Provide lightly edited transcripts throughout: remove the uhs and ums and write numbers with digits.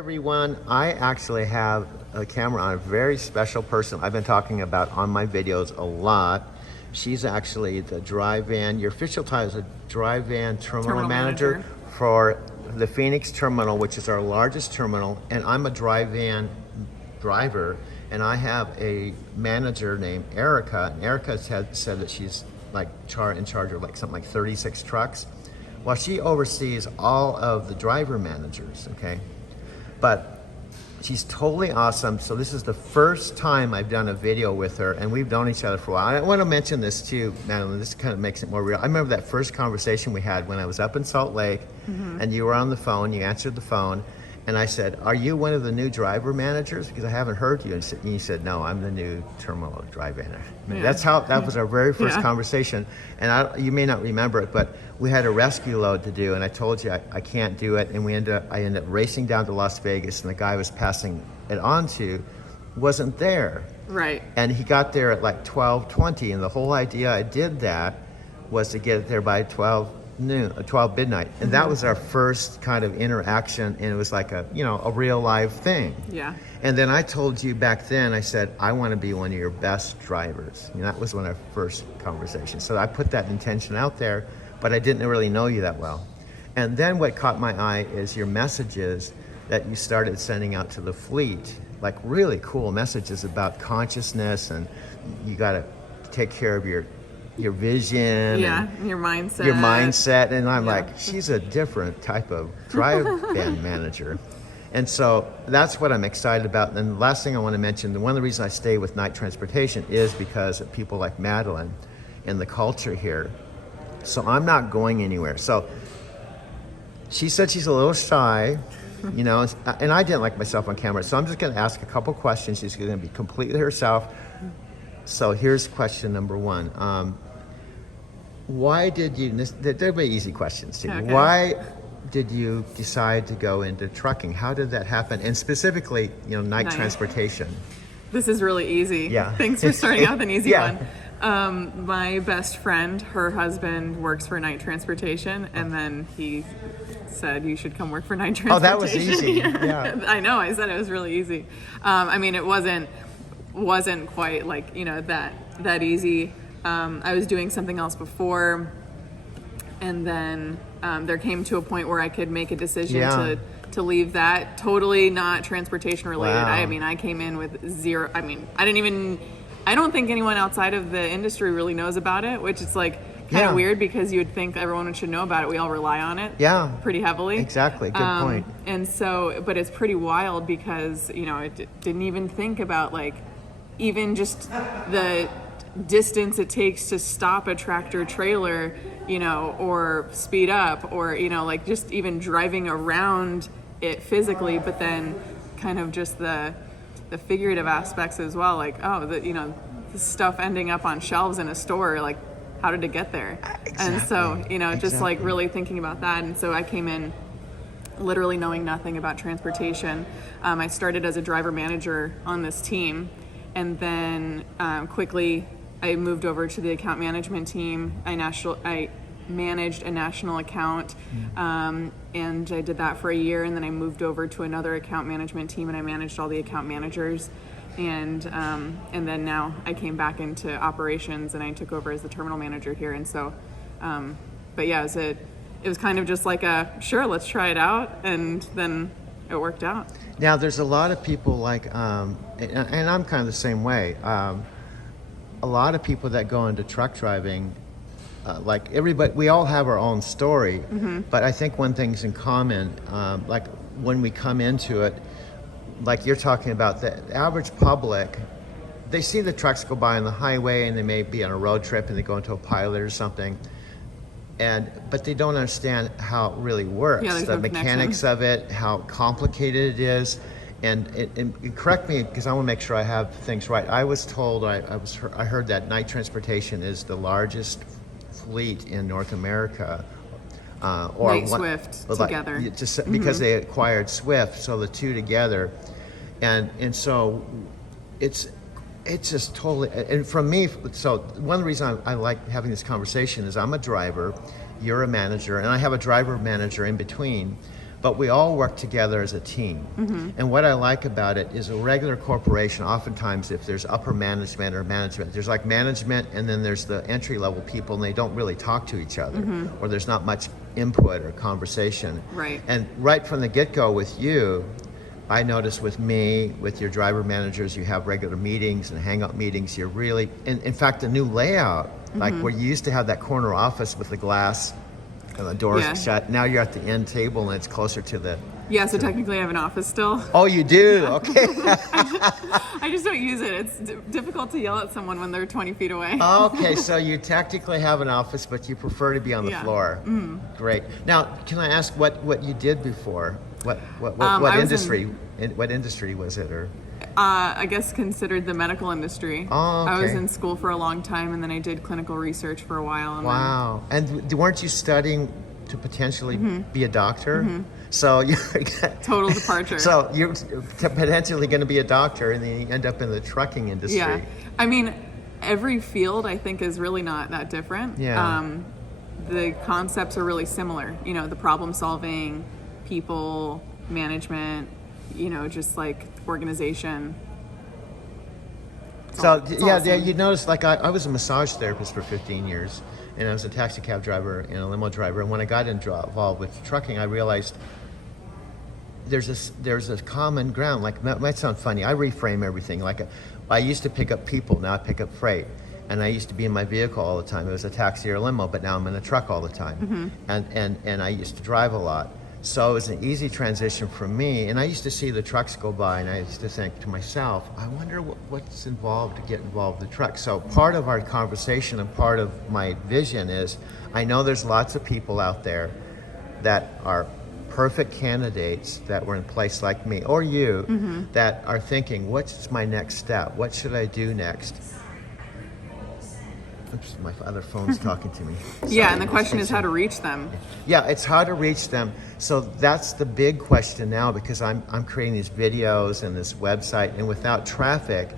everyone. I actually have a camera on a very special person I've been talking about on my videos a lot. She's actually the dry van, your official title is a dry van terminal manager for the Phoenix terminal, which is our largest terminal, and I'm a dry van driver, and I have a manager named Erica, and Erica said that she's like in charge of like something like 36 trucks. Well, she oversees all of the driver managers, okay? But she's totally awesome. So this is the first time I've done a video with her, and we've known each other for a while. I want to mention this too, Madeline, this kind of makes it more real. I remember that first conversation we had when I was up in Salt Lake, and you were on the phone, you answered the phone, and I said, are you one of the new driver managers? Because I haven't heard you. And you said, no, I'm the new terminal driver manager. I mean, that was our very first conversation. And you may not remember it, but we had a rescue load to do, and I told you I can't do it. And I ended up racing down to Las Vegas, and the guy I was passing it on to wasn't there. Right. And he got there at like 12:20, and the whole idea I did that was to get it there by 12 midnight, and that was our first kind of interaction, and it was like a real live thing. Yeah. And then I told you back then, I said, I want to be one of your best drivers. That was one of our first conversations. So I put that intention out there, but I didn't really know you that well. And then what caught my eye is your messages that you started sending out to the fleet, like really cool messages about consciousness, and you got to take care of your vision, and your mindset, and I'm like, she's a different type of drive van manager. And so that's what I'm excited about. And the last thing I want to mention, one of the reasons I stay with Knight Transportation is because of people like Madeline and the culture here. So I'm not going anywhere. So she said she's a little shy, and I didn't like myself on camera. So I'm just going to ask a couple questions. She's going to be completely herself. So here's question number one. Why did you, they're very easy questions too. Okay. Why did you decide to go into trucking? How did that happen? And specifically, Knight Transportation. This is really easy. Yeah. Thanks for starting out with an easy one. My best friend, her husband works for Knight Transportation, and then he said you should come work for Knight Transportation. Oh, that was easy. Yeah. I know, I said it was really easy. I mean, it wasn't quite like that easy. I was doing something else before, and then there came to a point where I could make a decision to leave that. Totally not transportation related. Wow. I came in with zero. I don't think anyone outside of the industry really knows about it, which is like kind of weird, because you would think everyone should know about it. We all rely on it pretty heavily. Exactly. Good point. And so, but it's pretty wild because, it didn't even think about like even just the distance it takes to stop a tractor trailer, or speed up, or, like just even driving around it physically, but then kind of just the figurative aspects as well. Like, the stuff ending up on shelves in a store, like how did it get there? Exactly. And so, just like really thinking about that. And so I came in literally knowing nothing about transportation. I started as a driver manager on this team, and then quickly I moved over to the account management team. I managed a national account, and I did that for a year, and then I moved over to another account management team, and I managed all the account managers, and then now I came back into operations, and I took over as the terminal manager here. And so, but yeah, it was kind of just like sure, let's try it out, and then it worked out. Now, there's a lot of people like, and I'm kind of the same way. A lot of people that go into truck driving, like everybody, we all have our own story, but I think one thing's in common, like when we come into it, like you're talking about, the average public, they see the trucks go by on the highway, and they may be on a road trip and they go into a pilot or something, but they don't understand how it really works, the mechanics of it, how complicated it is. And correct me, because I want to make sure I have things right. I was told, I heard that Knight Transportation is the largest fleet in North America. Knight Swift together. Just because they acquired Swift, so the two together. And so it's just totally, and from me, so one of the reasons I like having this conversation is I'm a driver, you're a manager, and I have a driver manager in between. but we all work together as a team. And what I like about it is a regular corporation, oftentimes if there's upper management or management, there's like management and then there's the entry level people and they don't really talk to each other, or there's not much input or conversation. Right. And right from the get-go with you, I noticed with me, with your driver managers, you have regular meetings and hangout meetings. You're really, in fact, the new layout, like where you used to have that corner office with the glass and the doors shut. Now you're at the end table and it's closer to the. Yeah, so technically I have an office still. Oh, you do? Okay. I just don't use it. It's difficult to yell at someone when they're 20 feet away. Okay, so you technically have an office, but you prefer to be on the floor. Great. Now, can I ask what you did before? What industry? What industry was it, or? I guess considered the medical industry. Oh, okay. I was in school for a long time, and then I did clinical research for a while. And wow. And weren't you studying to potentially be a doctor? So you total departure. So you're potentially going to be a doctor, and then you end up in the trucking industry. Yeah. I mean, every field I think is really not that different. Yeah. The concepts are really similar. You know, the problem solving, people, management, just like organization. So yeah, you notice, like I was a massage therapist for 15 years, and I was a taxi cab driver and a limo driver. And when I got involved with trucking, I realized there's a common ground. Like, it might sound funny, I reframe everything. Like, I used to pick up people, now I pick up freight. And I used to be in my vehicle all the time. It was a taxi or a limo, but now I'm in a truck all the time. And I used to drive a lot. So it was an easy transition for me. And I used to see the trucks go by, and I used to think to myself, I wonder what's involved to get involved in the truck. So part of our conversation and part of my vision is, I know there's lots of people out there that are perfect candidates that were in place like me, or you, that are thinking, what's my next step? What should I do next? Oops, my other phone's talking to me. Yeah, and the question is how to reach them. Yeah, it's how to reach them. So that's the big question now, because I'm creating these videos and this website, and without traffic,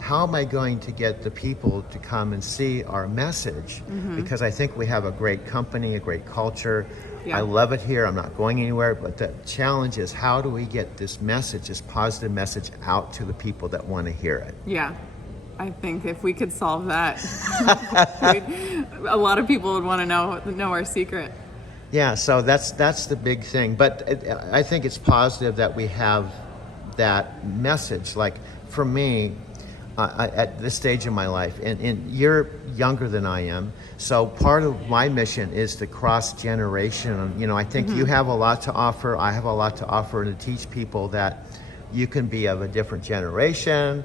how am I going to get the people to come and see our message? Because I think we have a great company, a great culture. Yeah. I love it here. I'm not going anywhere. But the challenge is, how do we get this message, this positive message, out to the people that want to hear it? Yeah. I think if we could solve that, a lot of people would want to know our secret. Yeah, so that's the big thing. But I think it's positive that we have that message. Like, for me, at this stage in my life, and you're younger than I am, so part of my mission is to cross generation. I think you have a lot to offer. I have a lot to offer, and to teach people that you can be of a different generation,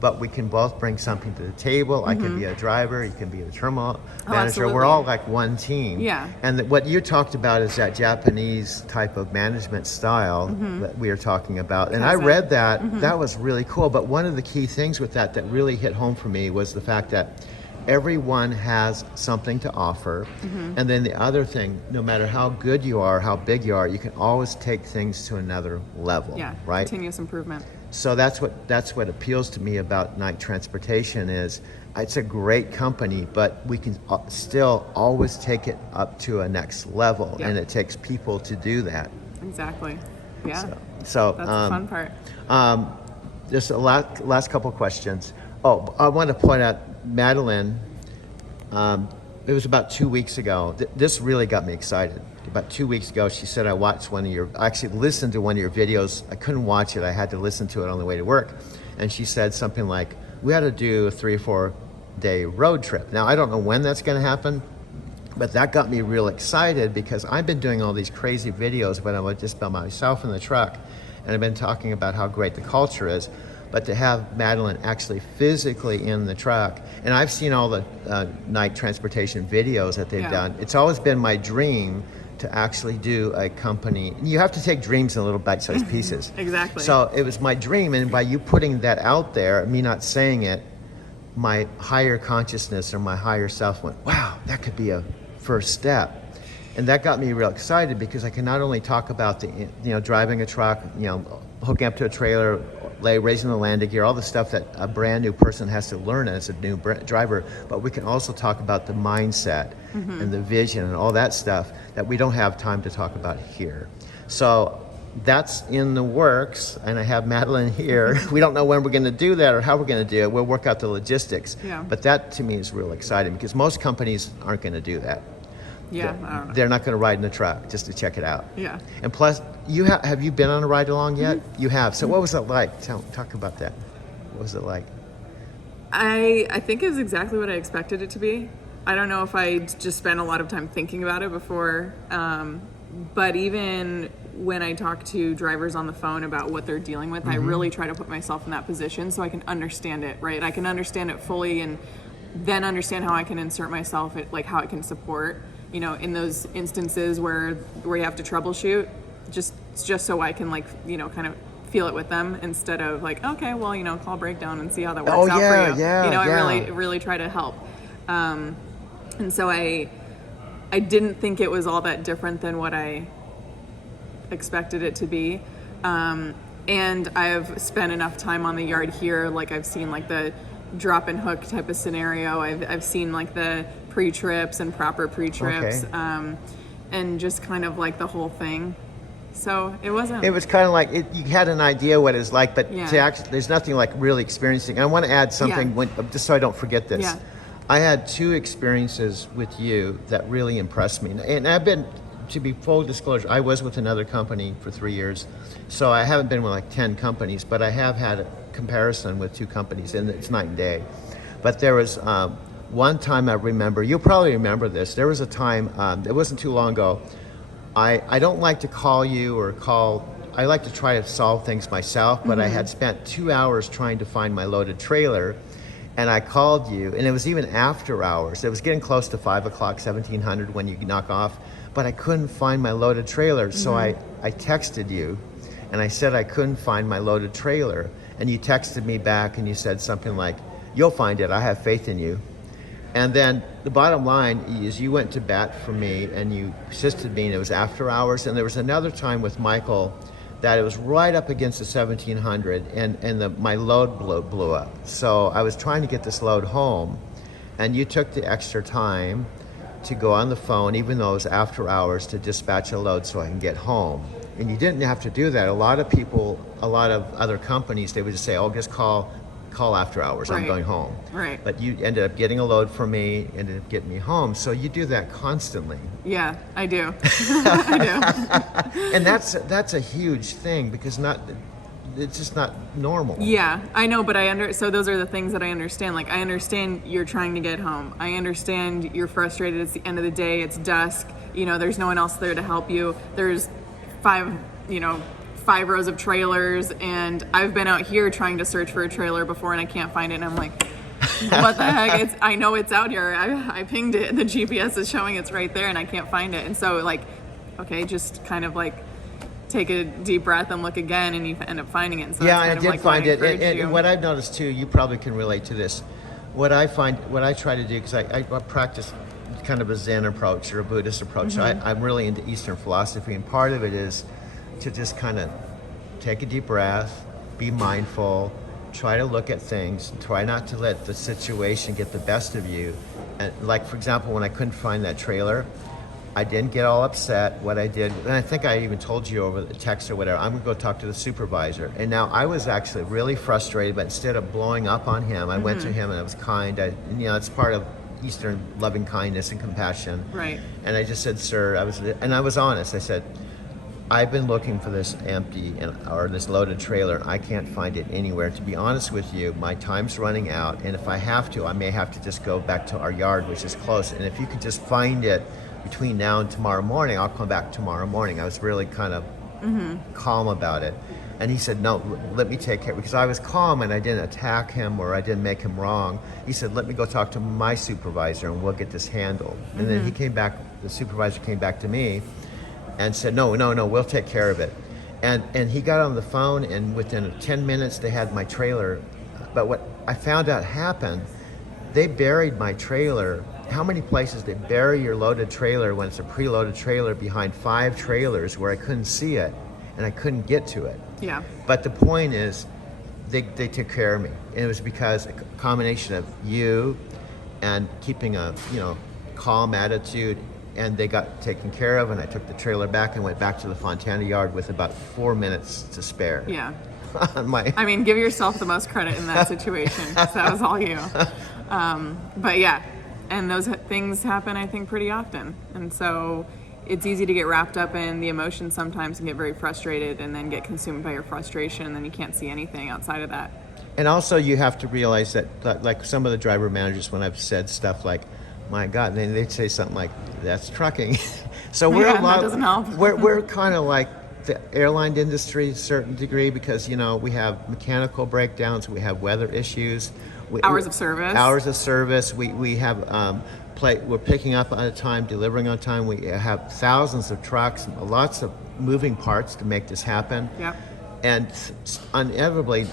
but we can both bring something to the table. I can be a driver, you can be a terminal manager. Absolutely. We're all like one team. Yeah. And what you talked about is that Japanese type of management style that we are talking about. And I read that. That was really cool. But one of the key things with that really hit home for me was the fact that everyone has something to offer. And then the other thing, no matter how good you are, how big you are, you can always take things to another level. Yeah, right? Continuous improvement. So that's what appeals to me about Knight Transportation is, it's a great company, but we can still always take it up to a next level, and it takes people to do that. Exactly. Yeah. So that's the fun part. Just a last couple questions. Oh, I want to point out Madeline. It was about 2 weeks ago. This really got me excited. About 2 weeks ago, she said, I actually listened to one of your videos. I couldn't watch it. I had to listen to it on the way to work. And she said something like, we ought to do a 3 or 4 day road trip. Now, I don't know when that's going to happen, but that got me real excited, because I've been doing all these crazy videos when I was just by myself in the truck. And I've been talking about how great the culture is. But to have Madeline actually physically in the truck, and I've seen all the Knight Transportation videos that they've done. It's always been my dream to actually do a company. You have to take dreams in little bite-sized pieces. Exactly. So it was my dream, and by you putting that out there, me not saying it, my higher consciousness or my higher self went, wow, that could be a first step. And that got me real excited, because I can not only talk about driving a truck, hooking up to a trailer, raising the landing gear, all the stuff that a brand new person has to learn as a new driver, but we can also talk about the mindset and the vision and all that stuff that we don't have time to talk about here. So that's in the works, and I have Madeline here. We don't know when we're going to do that or how we're going to do it. We'll work out the logistics. Yeah. But that to me is real exciting because most companies aren't going to do that. Yeah, I don't know. They're not going to ride in the truck just to check it out. Yeah. And plus, have you been on a ride along yet? You have. So what was it like? Talk about that. What was it like? I think it was exactly what I expected it to be. I don't know if I just spent a lot of time thinking about it before, but even when I talk to drivers on the phone about what they're dealing with, I really try to put myself in that position so I can understand it, right? I can understand it fully and then understand how I can insert myself, like how I can support, you know, in those instances where you have to troubleshoot, just so I can, like, you know, kind of feel it with them instead of like, okay, well, you know, call breakdown and see how that works out for you. Yeah, you know, yeah. I really try to help. And so I didn't think it was all that different than what I expected it to be. And I've spent enough time on the yard here, like I've seen like the drop and hook type of scenario. I've seen like the pre-trips and proper pre-trips, Okay. and just kind of like the whole thing. So it wasn't. It was kind of like you had an idea what it's like, but Yeah. to actually, there's nothing like really experiencing. And I want to add something, Yeah. just so I don't forget this. Yeah. I had 2 experiences with you that really impressed me. And I've been, to be full disclosure, I was with another company for 3 years. So I haven't been with like 10 companies, but I have had a comparison with 2 companies, and it's night and day. But there was one time I remember, you'll probably remember this, there was a time, it wasn't too long ago, I don't like to call you or I like to try to solve things myself, but I had spent 2 hours trying to find my loaded trailer, and I called you, and it was even after hours. It was getting close to 5 o'clock, 1700 when you knock off, but I couldn't find my loaded trailer. So I texted you, and I said I couldn't find my loaded trailer, and you texted me back, and you said something like, "You'll find it, I have faith in you." And then the bottom line is you went to bat for me, and you assisted me, and it was after hours. And there was another time with Michael that it was right up against the 1700, and my load blew up. So I was trying to get this load home, and you took the extra time to go on the phone, even though it was after hours, to dispatch a load so I can get home. And you didn't have to do that. A lot of people, a lot of other companies, they would just say, "Oh, just call after hours, I'm Right. going home." Right. But you ended up getting a load for me, ended up getting me home. So you do that constantly. Yeah, I do. I do. And that's a huge thing because it's just not normal. Yeah, I know, but so those are the things that I understand. Like, I understand you're trying to get home. I understand you're frustrated. It's the end of the day. It's dusk. You know, there's no one else there to help you. There's 5 rows of trailers, and I've been out here trying to search for a trailer before, and I can't find it. And I'm like, what the heck? I know it's out here. I pinged it. The GPS is showing it's right there, and I can't find it. And so, like, okay, just kind of like take a deep breath and look again, and you end up finding it. And so Yeah, that's I kind of did like what find it. encouraged you. And what I've noticed too, you probably can relate to this. What I try to do, because I practice kind of a Zen approach or a Buddhist approach. So I'm really into Eastern philosophy, and part of it is to just kind of take a deep breath, be mindful, try to look at things, try not to let the situation get the best of you. And like, for example, when I couldn't find that trailer, I didn't get all upset. What I did, and I think I even told you over the text or whatever, I'm gonna go talk to the supervisor. And now I was actually really frustrated, but instead of blowing up on him, I went to him and I was kind. It's part of Eastern loving kindness and compassion. Right. And I just said, "Sir," I was honest. I said, "I've been looking for this empty or this loaded trailer. I can't find it anywhere. To be honest with you, my time's running out, and if I have to, I may have to just go back to our yard, which is close. And if you could just find it between now and tomorrow morning, I'll come back tomorrow morning." I was really kind of calm about it. And he said, "No, let me take care," because I was calm and I didn't attack him or I didn't make him wrong. He said, "Let me go talk to my supervisor and we'll get this handled." And then he came back, the supervisor came back to me and said, no, we'll take care of it. And he got on the phone, and within 10 minutes they had my trailer. But what I found out happened, they buried my trailer. How many places they bury your loaded trailer when it's a preloaded trailer behind 5 trailers where I couldn't see it and I couldn't get to it. Yeah. But the point is, they took care of me. And it was because a combination of you and keeping a calm attitude and they got taken care of, and I took the trailer back and went back to the Fontana yard with about 4 minutes to spare. Yeah. On my I mean, give yourself the most credit in that situation. 'Cause that was all you. But yeah, and those things happen, I think, pretty often. And so it's easy to get wrapped up in the emotions sometimes and get very frustrated and then get consumed by your frustration, and then you can't see anything outside of that. And also, you have to realize that, like some of the driver managers, when I've said stuff like, "My God," then they'd say something like, "That's trucking." So we're Yeah, a lot. that doesn't help. We're kind of like the airline industry to a certain degree, because we have mechanical breakdowns, we have weather issues, Hours of service. Hours of service. We have we're picking up on time, delivering on time. We have thousands of trucks, lots of moving parts to make this happen. Yep. And inevitably,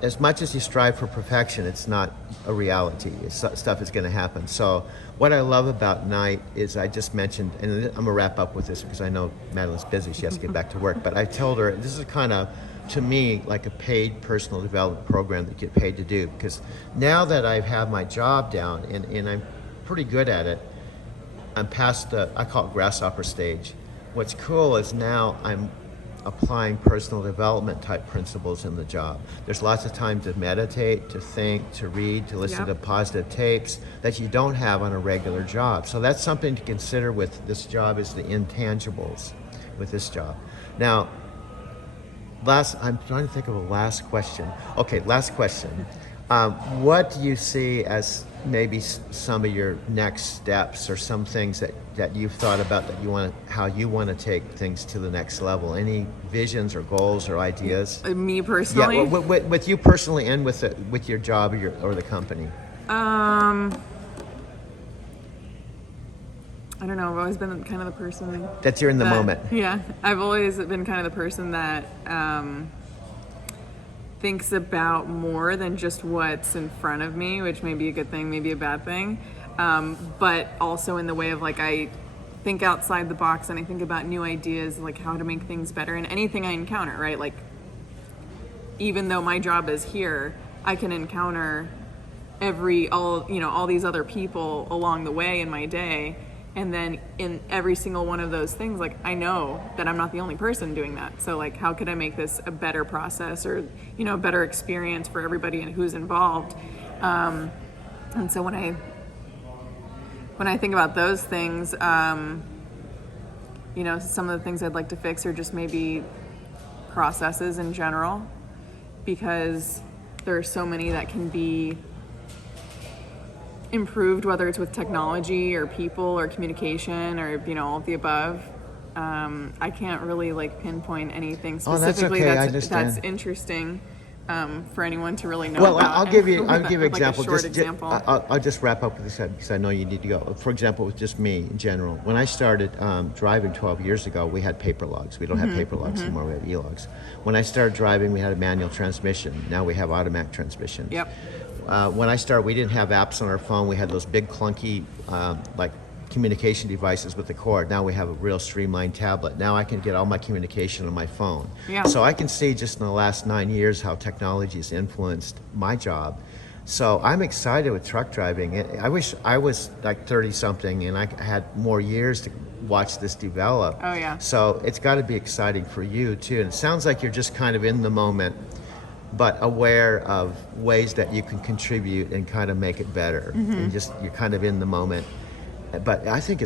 as much as you strive for perfection, it's not a reality. Stuff is going to happen. So what I love about Night is, I just mentioned, and I'm going to wrap up with this because I know Madeline's busy. She has to get back to work. But I told her, this is kind of, to me, like a paid personal development program that you get paid to do. Because now that I have my job down and I'm pretty good at it, I'm past I call it grasshopper stage. What's cool is now I'm applying personal development type principles in the job. There's lots of time to meditate, to think, to read, to listen to positive tapes that you don't have on a regular job. So that's something to consider with this job, is the intangibles with this job. Now, I'm trying to think of a last question. Okay, last question. What do you see as maybe some of your next steps, or some things that you've thought about that how you want to take things to the next level? Any visions or goals or ideas? Me personally? Yeah, with you personally, and with your job or the company. I don't know. I've always been kind of the person That you're in the moment. Yeah, I've always been kind of the person that thinks about more than just what's in front of me, which may be a good thing, maybe a bad thing. But also in the way of, like, I think outside the box and I think about new ideas, like how to make things better in anything I encounter, right? Like, even though my job is here, I can encounter all these other people along the way in my day. And then in every single one of those things, like, I know that I'm not the only person doing that. So, like, how could I make this a better process, or, a better experience for everybody who's involved? And so when I think about those things, some of the things I'd like to fix are just maybe processes in general, because there are so many that can be improved, whether it's with technology or people or communication or all of the above. I can't really pinpoint anything specifically that's interesting for anyone to really know about. I'll give you example. A short example. I'll just wrap up with this because I know you need to go. For example, with just me in general, when I started driving 12 years ago, we had paper logs. We don't have paper logs anymore. We have e-logs. When I started driving, we had a manual transmission. Now we have automatic transmission. Yep. When I started, we didn't have apps on our phone. We had those big clunky communication devices with the cord. Now we have a real streamlined tablet. Now I can get all my communication on my phone. Yeah. So I can see just in the last 9 years how technology has influenced my job. So I'm excited with truck driving. I wish I was like 30 something and I had more years to watch this develop. Oh yeah. So it's got to be exciting for you too. And it sounds like you're just kind of in the moment, but aware of ways that you can contribute and kind of make it better. And you're kind of in the moment. But I think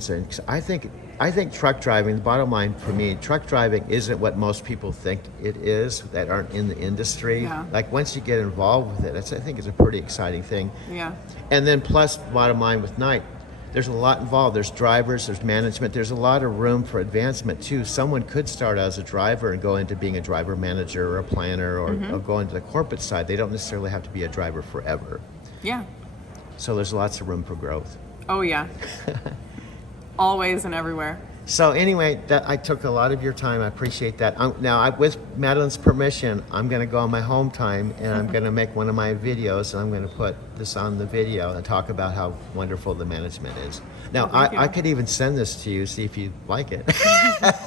I think truck driving, the bottom line for me, truck driving isn't what most people think it is that aren't in the industry. Yeah. Like, once you get involved with it, I think it's a pretty exciting thing. Yeah. And then plus, bottom line with Night, there's a lot involved. There's drivers, there's management, there's a lot of room for advancement too. Someone could start as a driver and go into being a driver manager or a planner or go into the corporate side. They don't necessarily have to be a driver forever. Yeah. So there's lots of room for growth. Oh yeah. Always and everywhere. So anyway, I took a lot of your time. I appreciate that. With Madeline's permission, I'm going to go on my home time and I'm going to make one of my videos, and I'm going to put this on the video and talk about how wonderful the management is. Now, I could even send this to you, see if you like it.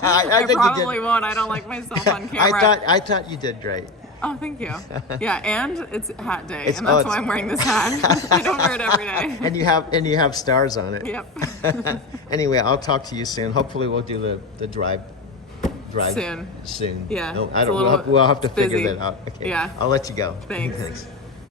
I think probably won't. I don't like myself on camera. I thought you did great. Oh, thank you. Yeah, and it's hat day, It's- and oh, that's it's- why I'm wearing this hat. I don't wear it every day. And you have stars on it. Yep. Anyway, I'll talk to you soon. Hopefully, we'll do the drive Soon. soon. Yeah, No, I it's a don't. little- We'll have to it's figure busy. that out. Okay. Yeah. I'll let you go. Thanks.